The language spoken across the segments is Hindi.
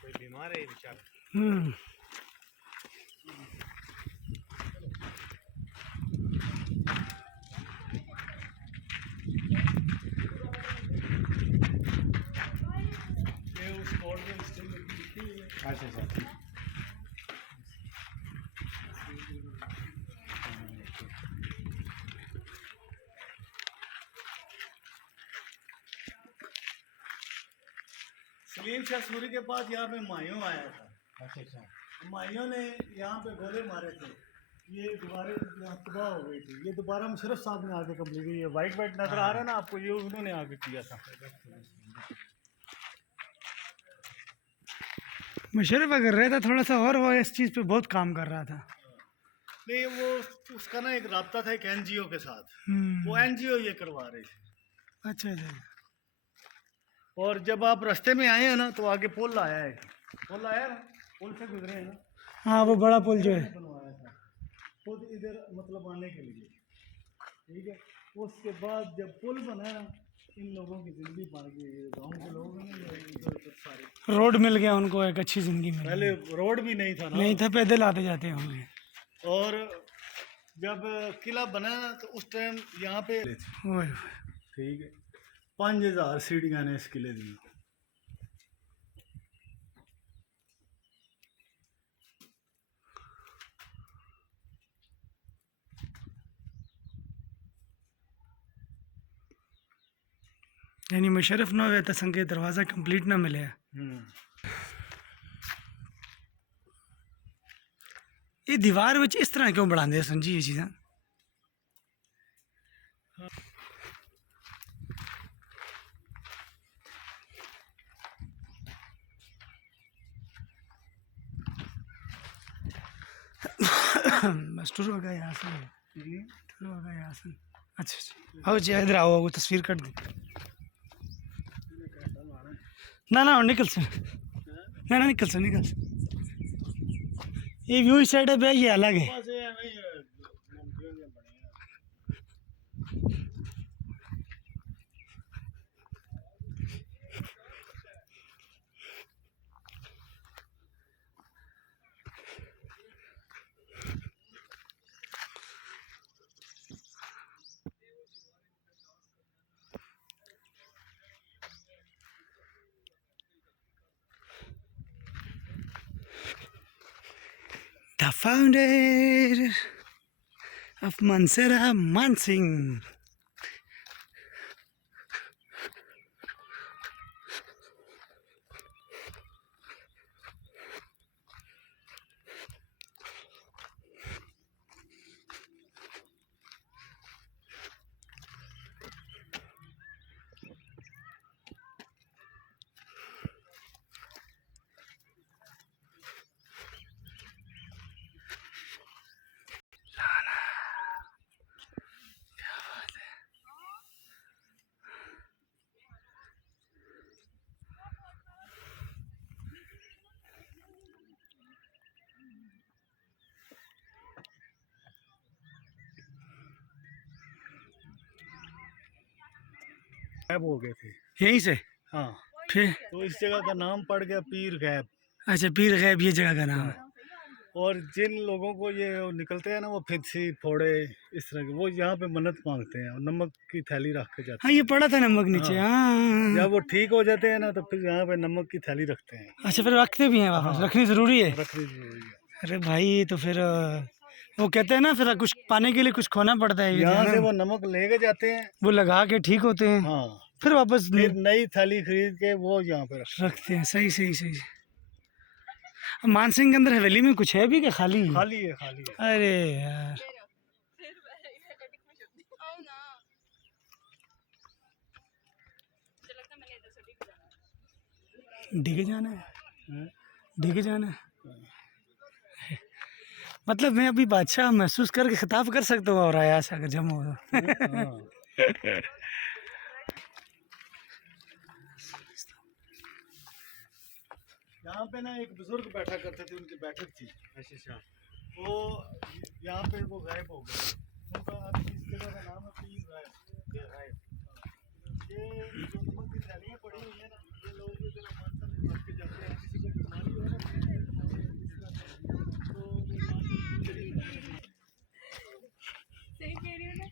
कोई बीमार है बेचारा। अच्छा अच्छा। सलीम शाह सूरी के पास यहाँ पे मायूं आया था। अच्छा अच्छा। मायूं ने यहाँ पे गोले मारे थे, ये दीवारें यहाँ तबाह हो गई थी। ये दोबारा मुशर्रफ साहब ने आके कंप्लीट की। ये वाइट वाइट नजर आ रहा है ना आपको, ये उन्होंने आके किया था। मुशर्रफ अगर रहता थोड़ा सा और, वो इस चीज़ पे बहुत काम कर रहा था। नहीं, वो उसका ना एक राब्ता था एक एनजीओ के साथ, वो एनजीओ ये करवा रही थी। अच्छा अच्छा। और जब आप रास्ते में आए हैं ना तो आगे पुल आया है, पुल आया ना, पुल से गुजरे हैं ना। हाँ वो बड़ा पुल जो है बनवाया था खुद इधर मतलब आने के लिए, ठीक है। उसके बाद जब पुल बना ना, इन लोगों की जिंदगी बन गई। गाँव के लोग हैं ना, इधर सारे रोड मिल गया उनको, एक अच्छी जिंदगी मिल पहले रोड भी नहीं था ना, नहीं था, पैदल आते जाते होंगे। और जब किला बना ना तो उस टाइम यहाँ पे ओए ठीक है 5000 सीढ़ियाँ ने इस किले दी। यानी मुशर्रफ ना हुआ तो संगे दरवाज़ा कंप्लीट ना मिले। ये दीवार विच इस तरह क्यों बढ़ाते संजी ये चीज़ां? बस टूर होगा यहाँ से, टूर होगा यहाँ से। अच्छा अच्छा, आओ जी इधर आओ, वो तस्वीर कट दी ना ना निकल से ना ना निकल से निकल से। ये व्यू इस साइड है, ये अलग है। The founder of Mansehra Mansingh. गैब हो गए थे यहीं से हाँ, फिर? तो इस जगह का नाम पड़ गया पीर गैब। अच्छा, पीर गैब ये जगह का नाम है। और जिन लोगों को ये निकलते हैं ना, वो फिरसी फोड़े इस तरह के, वो यहाँ पे मन्नत मांगते हैं और नमक की थैली रख के जाते हाँ ये पड़ा था नमक नीचे। हाँ। हाँ जब वो ठीक हो जाते हैं ना तो फिर यहाँ पे नमक की थैली रखते हैं। अच्छा, फिर रखते भी हैं वापस? हाँ। रखनी ज़रूरी है? रखनी जरूरी है। अरे भाई तो फिर वो कहते हैं ना, फिर कुछ पाने के लिए कुछ खोना पड़ता है। यहाँ से वो नमक लेके जाते हैं, वो लगा के ठीक होते हैं। हाँ, फिर वापस फिर नई थैली खरीद के वो यहाँ पे रखते हैं। सही सही सही। मानसिंह के अंदर हवेली में कुछ है भी क्या? खाली है? खाली है, खाली है। अरे यार, डिग जाना है, डिग जाना है। मतलब मैं अभी बादशाह महसूस करके खिताब कर सकता हूँ और आया से अगर जमा हो तो। यहाँ पे ना एक बुजुर्ग बैठा करते थे, उनकी बैठक थी। अच्छा अच्छा। वो यहाँ पे वो गायब हो गए, उनका इस जगह का नाम है पीर गायब। ये जो नमक की थैलियाँ पड़ी हुई हैं ना, ये लोग भी जरा मानता नहीं भर के जाते हैं, किसी को बीमारी हो ना तो वो सही कह रही हो ना।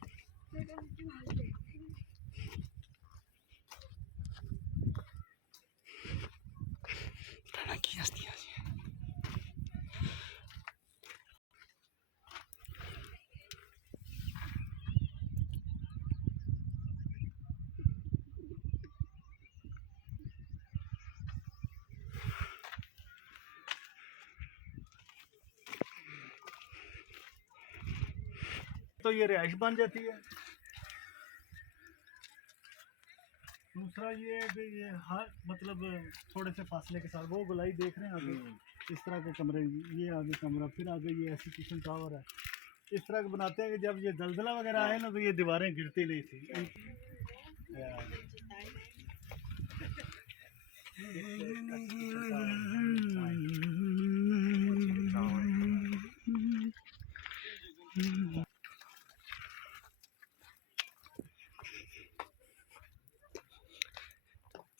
तो ये रिहाइश बन जाती है। दूसरा ये है कि ये हर मतलब थोड़े से फासले के साथ वो गोलाई देख रहे हैं आगे इस तरह के कमरे, ये आगे कमरा, फिर आगे ये ऐसी किचन टावर है, इस तरह के बनाते हैं कि जब ये दलदला वगैरह आए ना तो ये दीवारें गिरती नहीं थी।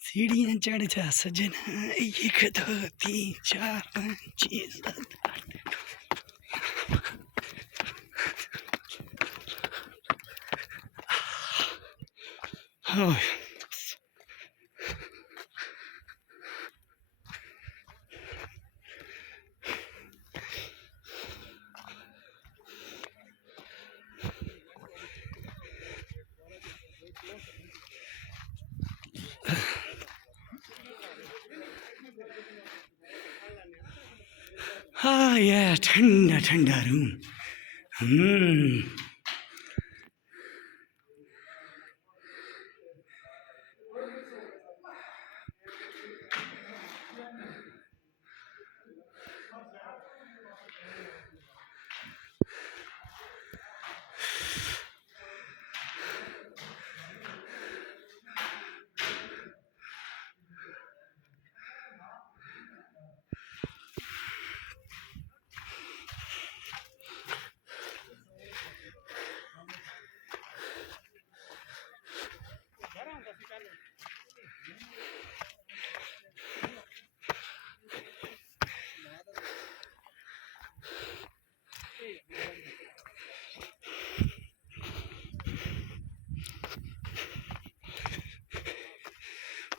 सीढ़ियाँ चढ़ जा सजना, 1 2 3 4 5 6 7 8। हाँ हाँ यार, ठंडा ठंडा रूम।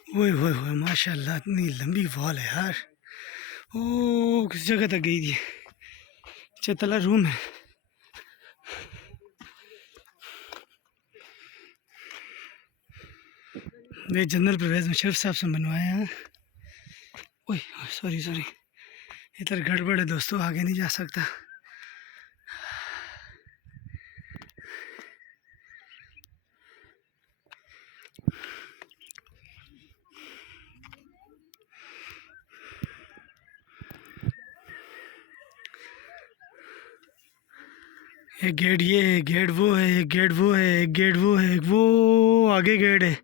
ओए होए होए, माशाल्लाह इतनी लंबी वॉल है यार। ओ किस जगह तक गई थी। चतला रूम है। ये जनरल परवेज मुशर्रफ साहब से बनवाया है। ओए सॉरी सॉरी, इधर गड़बड़ है दोस्तों, आगे नहीं जा सकता। एक गेट ये है, गेट वो है, एक गेट वो है, एक गेट वो है, वो आगे गेट है,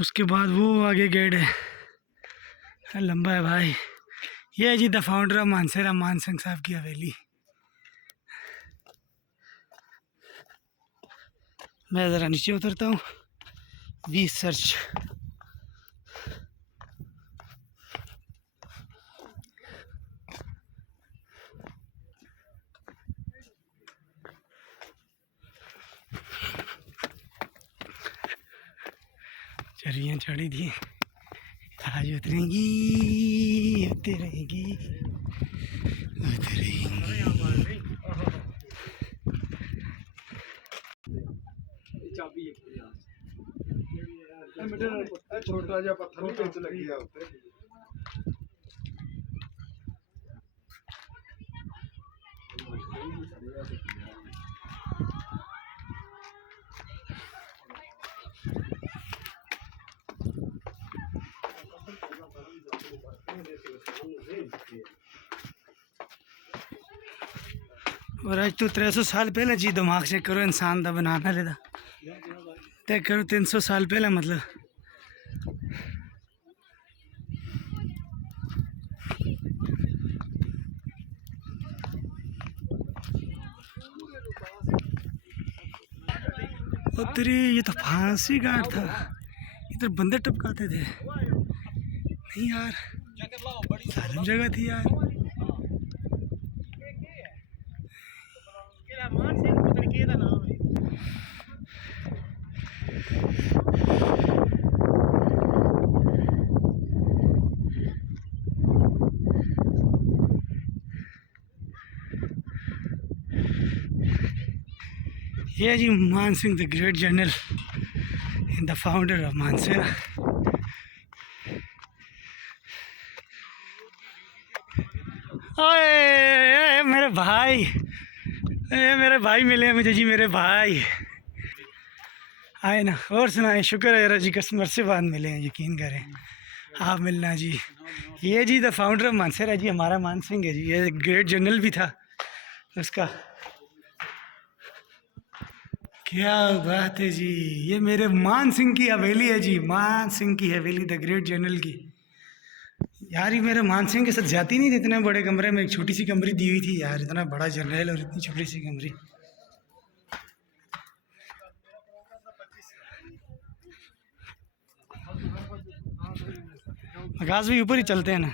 उसके बाद वो आगे गेट है। लंबा है भाई। ये है जी द फाउंडर ऑफ मानसेरा, मान सिंह साहब की हवेली। मैं ज़रा नीचे उतरता हूँ। वी सर्च चढ़ियाँ चढ़ी थी, आज उतरेंगी उतरेंगी उतरेंगी। छोटा जा पत्थर भी बिच लगी है उत्ते। और आज तो 300 साल पहले जी दिमाग से करो इंसान दा बनाना लेदा तय करो 300 साल पहले मतलब। उतरी ये तो फांसी घाट था। इधर बंदर टपकाते थे। नहीं यार, जालिम जगह थी यार। ये जी मान Singh the great general, the founder of Mansehra. ओए मेरे भाई, मेरे भाई मिले हैं मुझे जी, मेरे भाई आए ना। और सुनाए, शुक्र है जी, कस्टमर से बाद मिले हैं, यकीन करें आप मिलना जी। ये जी द फाउंडर ऑफ मानसेरा जी, हमारा मान सिंह है जी। ये ग्रेट जनरल भी था उसका। क्या बात है जी, ये मेरे मान सिंह की हवेली है जी, मान सिंह की हवेली द ग्रेट जनरल की। यार ये मेरे मान सिंह के साथ जाती नहीं थी, इतने बड़े कमरे में एक छोटी सी कमरी दी हुई थी यार। इतना बड़ा जनरल और इतनी छोटी सी कमरी। आकाश भी ऊपर ही चलते हैं ना।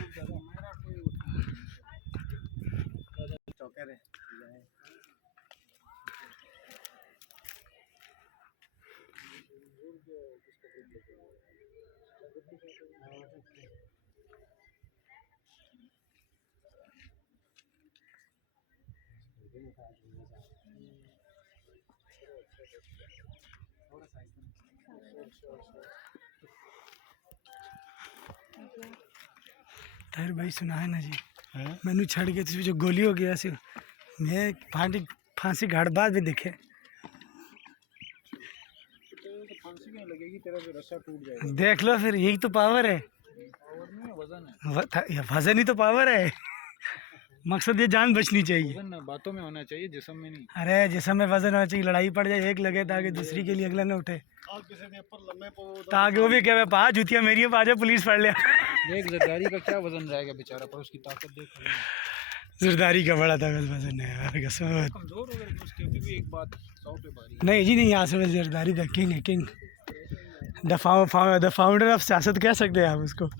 ताहिर भाई सुना है ना जी, मैनू छड़ के तुझे जो गोली हो गया सी, मैं फांसी घाट बाद भी देखे। देख लो फिर, यही तो पावर है। वजन ही तो पावर है। मकसद ये जान बचनी चाहिए, वजन बातों में होना चाहिए, जिस्म में नहीं। अरे जिसम में वजन होना चाहिए, लड़ाई पड़ जाए एक लगे ताकि दूसरी के लिए अगला न उठे, ताकि वो भी कहे पा जूतियाँ मेरी है, जाए पुलिस पड़ लिया। देख जरदारी का क्या वजन रहेगा बेचारा, पर उसकी ताकत देख। जरदारी का बड़ा ताकत वजन है यार, कसम। कमजोर हो गए उसके, अभी भी एक बात 100 पे भारी। नहीं जी नहीं, यहाँ से जरदारी द किंग है, किंग द फाउंडर ऑफ सियासत कह सकते हैं आप उसको।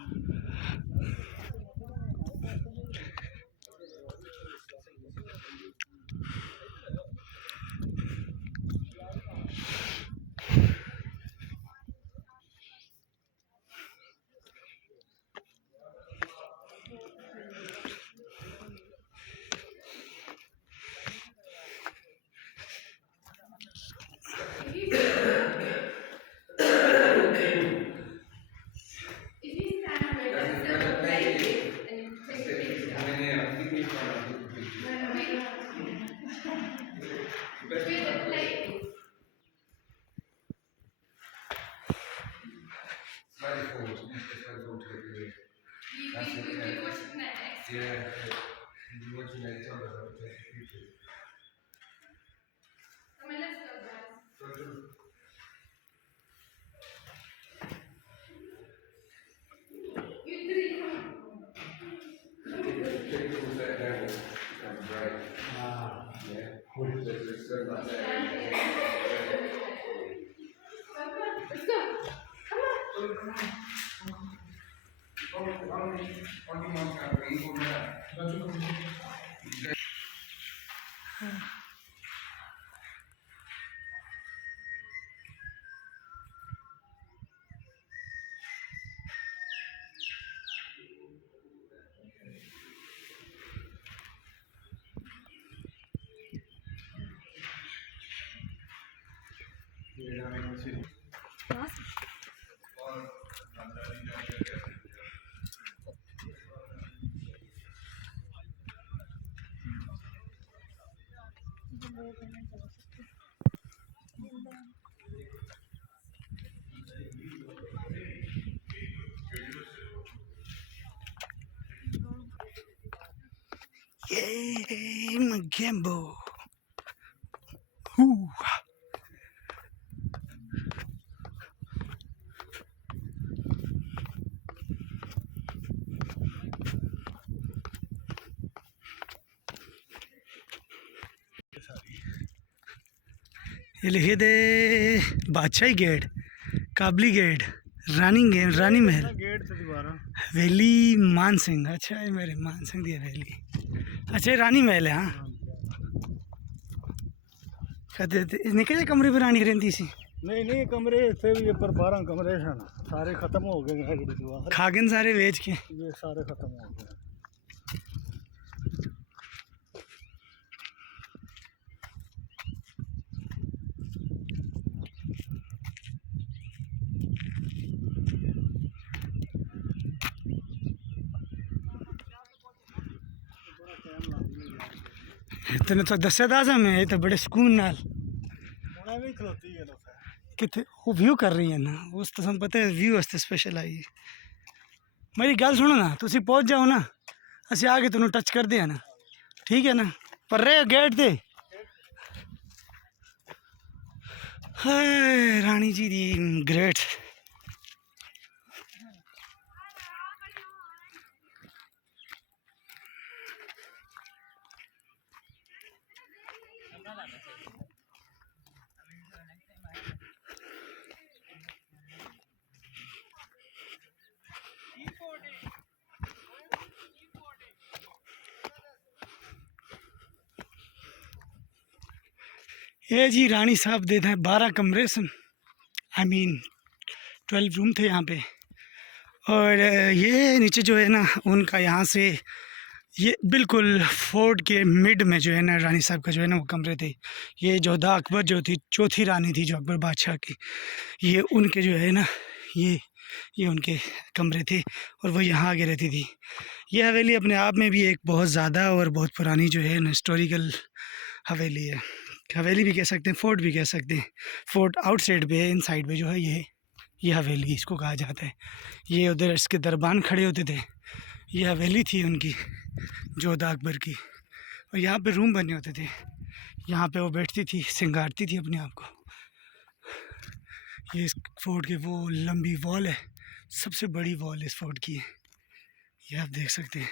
Yay, Magambo. Ooh. ये लिखे दे बादशाही गेट, काबली गेट, रानी महल गेट से दोबारा हवेली मान सिंह। अच्छा ये मेरे मान सिंह दी हवेली। अच्छा ये रानी महल है। हाँ कहते थे निके जे कमरे पर रानी रहती सी। नहीं नहीं कमरे थे भी पर 12 कमरे हैं ना, सारे खत्म हो गए हैं जी दुआ खागन सारे बेच के। ये सारे खत्म हो गए। तेने तो दस्या दासा में ये तो बड़े सुकून नाल हुणे भी खलोती है लोग कितने वो व्यू कर रही है ना, उस तो हम पता है व्यू वास्ते स्पेशल आई है। मेरी गल सुनो ना, तुसी पहुंच जाओ ना, असि आके तुम टच कर दिया ना, ठीक है ना, पर रहे गेट ते। हाय रानी जी दी ग्रेट। ये जी रानी साहब देते हैं 12 कमरे से, आई मीन 12 रूम थे यहाँ पे। और ये नीचे जो है ना उनका यहाँ से ये बिल्कुल फोर्ट के मिड में जो है ना रानी साहब का जो है ना वो कमरे थे। ये जोधा अकबर जो थी, चौथी रानी थी जो अकबर बादशाह की, ये उनके जो है ना ये उनके कमरे थे और वो यहाँ आगे रहती थी। ये हवेली अपने आप में भी एक बहुत ज़्यादा और बहुत पुरानी जो है ना हिस्टोरिकल हवेली है। हवेली भी कह सकते हैं, फोर्ट भी कह सकते हैं। फोर्ट आउटसाइड पे है, इन साइड पे जो है ये हवेली इसको कहा जाता है। ये उधर इसके दरबान खड़े होते थे, ये हवेली थी उनकी जोधा अकबर की। और यहाँ पे रूम बने होते थे, यहाँ पे वो बैठती थी, सिंगारती थी अपने आप को। ये इस फोर्ट की वो लंबी वॉल है, सबसे बड़ी वॉल इस फोर्ट की है, ये आप देख सकते हैं।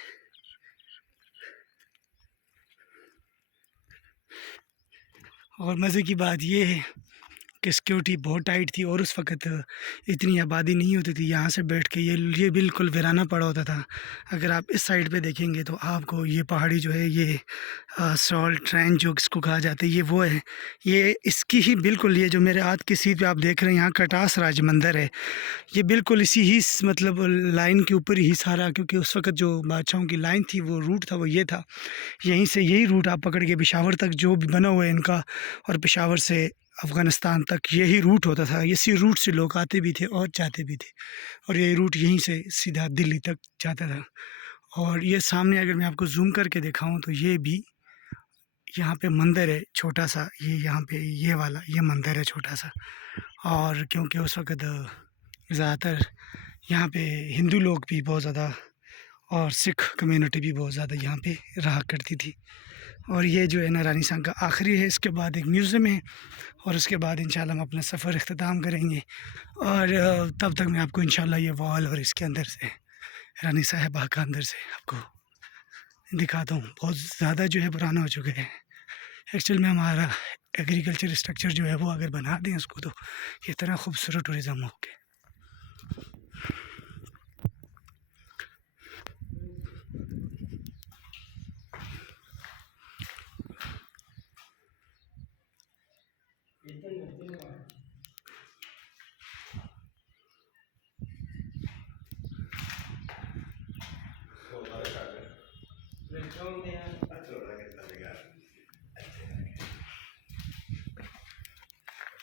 और मज़े की बात ये है कि सिक्योरिटी बहुत टाइट थी और उस वक़्त इतनी आबादी नहीं होती थी। यहाँ से बैठ के ये बिल्कुल वीराना पड़ा होता था। अगर आप इस साइड पे देखेंगे तो आपको ये पहाड़ी जो है ये सॉल्ट ट्रेन जो इसको कहा जाता है, ये वो है। ये इसकी ही बिल्कुल ये जो मेरे हाथ की सीध पे आप देख रहे हैं यहाँ कटास राज मंदिर है, ये बिल्कुल इसी ही मतलब लाइन के ऊपर ही सारा, क्योंकि उस वक़्त जो बादशाहों की लाइन थी वो रूट था वो ये था। यहीं से यही रूट आप पकड़ के पेशावर तक जो भी बना हुआ है इनका, और पेशावर से अफ़गानिस्तान तक यही रूट होता था। इसी रूट से लोग आते भी थे और जाते भी थे, और यही रूट यहीं से सीधा दिल्ली तक जाता था। और ये सामने अगर मैं आपको जूम करके दिखाऊं तो ये भी यहाँ पे मंदिर है छोटा सा, ये यहाँ पे ये वाला ये मंदिर है छोटा सा। और क्योंकि उस वक़्त ज़्यादातर यहाँ पे हिंदू लोग भी बहुत ज़्यादा और सिख कम्युनिटी भी बहुत ज़्यादा यहाँ पे रहा करती थी। और ये जो है ना रानी साहब का आखिरी है, इसके बाद एक म्यूज़ियम है और उसके बाद इंशाल्लाह हम अपना सफ़र अख्ताम करेंगे। और तब तक मैं आपको इंशाल्लाह ये वॉल और इसके अंदर से रानी साहबा का अंदर से आपको दिखाता हूँ। बहुत ज़्यादा जो है पुराना हो चुका है एक्चुअल में। हमारा एग्रीकल्चर स्ट्रक्चर जो है वो अगर बना दें उसको तो इतना खूबसूरत टूरिज़म हो गया।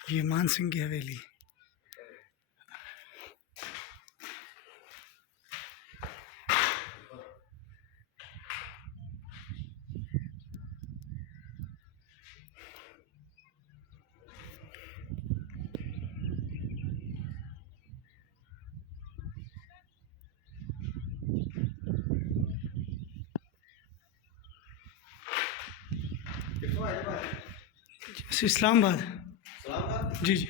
ये मान सिंह की हवेली। इस्लामाबाद जी जी।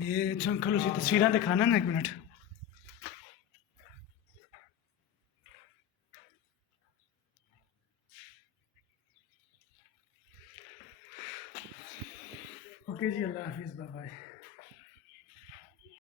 ये चंखल उसी तस्वीर दिखाना ना, एक मिनट। ओके जी, अल्लाह हाफिज़, बाय बाय।